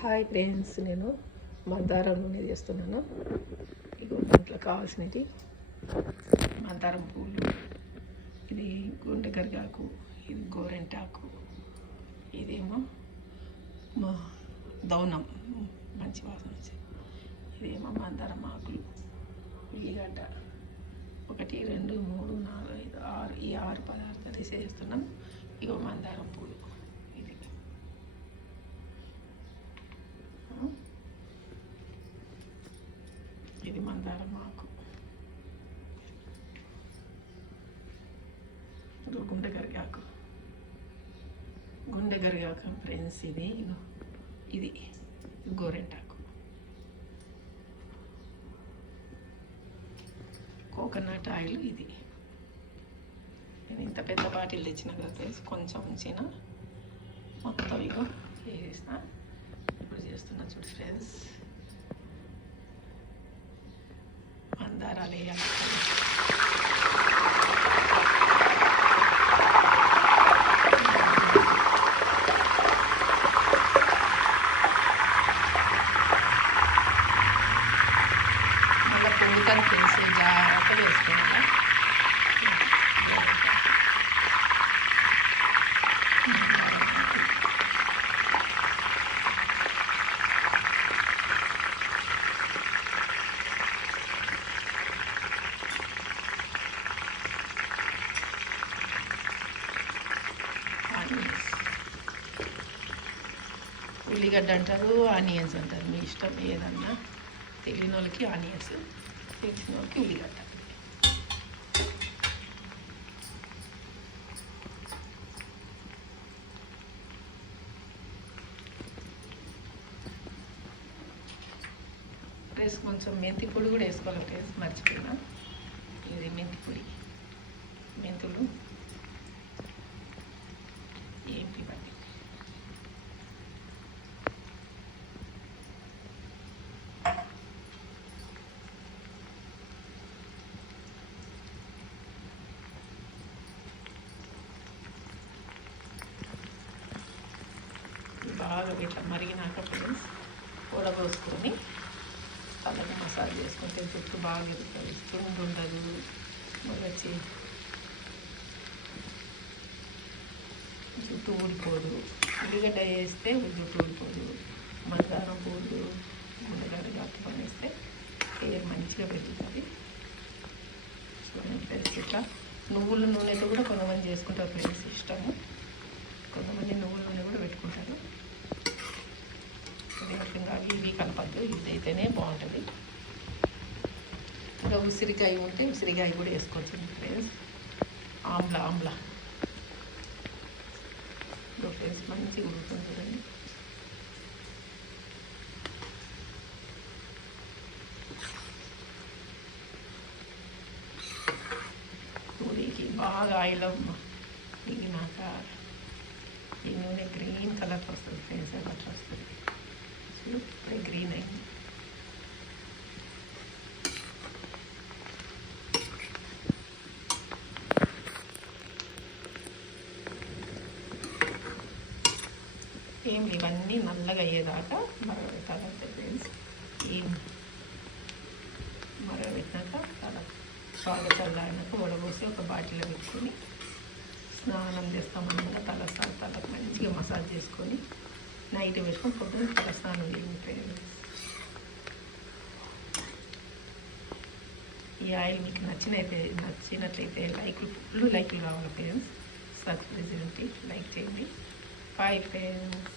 Hi friends, నేను మందారం నూనె చేస్తున్నాను. ఇగో దాంట్లో కావాల్సినవి మందారం పూలు, ఇది గుండె గరిగాకు, ఇది గోరెంటాకు, ఇదేమో దౌనం మంచి వాసన వచ్చేది, ఇదేమో మందారం ఆకులు, ఉల్లిగడ్డ 1 2 3 4 5 6 ఈ 6 పదార్థాలు చేస్తున్నాం. ఇగో మందారం పూలు, ఇది మందారం ఆకు, గుండె గరిగాకు ఫ్రెండ్స్, ఇది గోరెంటాకు, కోకోనట్ ఆయిల్. ఇది నేను ఇంత పెద్ద బాటిల్ తెచ్చిన కదా ఫ్రెండ్స్, కొంచెం ఉంచిన మొత్తం ఇగో వేసిన. ఇప్పుడు చేస్తున్నా చూడు ఫ్రెండ్స్, మందారాలు వేయాలి. మళ్ళీ పొంగుతాను ఫ్రెండ్స్, జాగ్రత్తగా వేసుకోవాలి. ఉల్లిగడ్డ అంటారు, ఆనియన్స్ అంటారు, మీ ఇష్టం ఏదన్నా. తెలియని వాళ్ళకి ఆనియన్స్, తెలిసిన వాళ్ళకి ఉల్లిగడ్డ. ప్లస్ కొంచెం మెంతి పొడి కూడా వేసుకోవాలి ఫ్రెండ్స్, మర్చిపోయినా. ఇది మెంతి పొడి, మెంతులు ఏంటి ఇవన్నీ. బాగా ఇట్లా మరిగినాక ఫ్రెండ్స్ కూడబోసుకొని తలకు మసాజ్ చేసుకుంటే జుట్టు బాగా ఎదుగుతుంది, చుండు ఉండదు, వచ్చి జుట్టు ఊడిపోదు. ఉల్లిగడ్డ వేస్తే జుట్టు ఊడిపోదు. మందారం పూలు, గుండెగడ్డ అట్టుకొని వేస్తే హెయిర్ మంచిగా పెరుగుతుంది. చూడండి ఫ్రెండ్స్, ఇట్లా నువ్వుల నూనెతో కూడా కొంతమంది చేసుకుంటారు ఫ్రెండ్స్, ఇష్టము. కొంతమంది నువ్వుల నూనె కూడా పెట్టుకుంటారు. ఇవి కలపద్దు, ఇది అయితేనే బాగుంటుంది. ఇంకా ఉసిరికాయ ఉంటే ఉసిరికాయ కూడా వేసుకోవచ్చు ఫ్రెండ్స్. ఆమ్లా ఫ్రెండ్స్ మంచిగా ఉడుకుతుంది చూడండి. పూరికి బాగా ఆయిల్ దిగినాక ఈ నూనె గ్రీన్ కలర్ వస్తుంది ఫ్రెండ్స్, అట్లా వస్తుంది. ఇప్పుడే గ్రీన్ అయింది. ఇవన్నీ నల్లగా అయ్యేదాకా మరగబెట్టాలంటే ఫ్రెండ్స్. ఈ మరగబెట్టినాక బాగా చల్లారినాక వడబోసి ఒక బాటిల్లో పెట్టుకొని స్నానం చేస్తామన్నా తలకు మంచిగా మసాజ్ చేసుకొని నైట్ వేసుకొని పొద్దున్న తల స్నానం చేయండి. ఈ ఆయిల్ మీకు నచ్చినట్లయితే లైక్లు కావాలి ఫ్రెండ్స్. సబ్స్క్రైబ్ చేయండి, లైక్ చేయండి. Bye friends.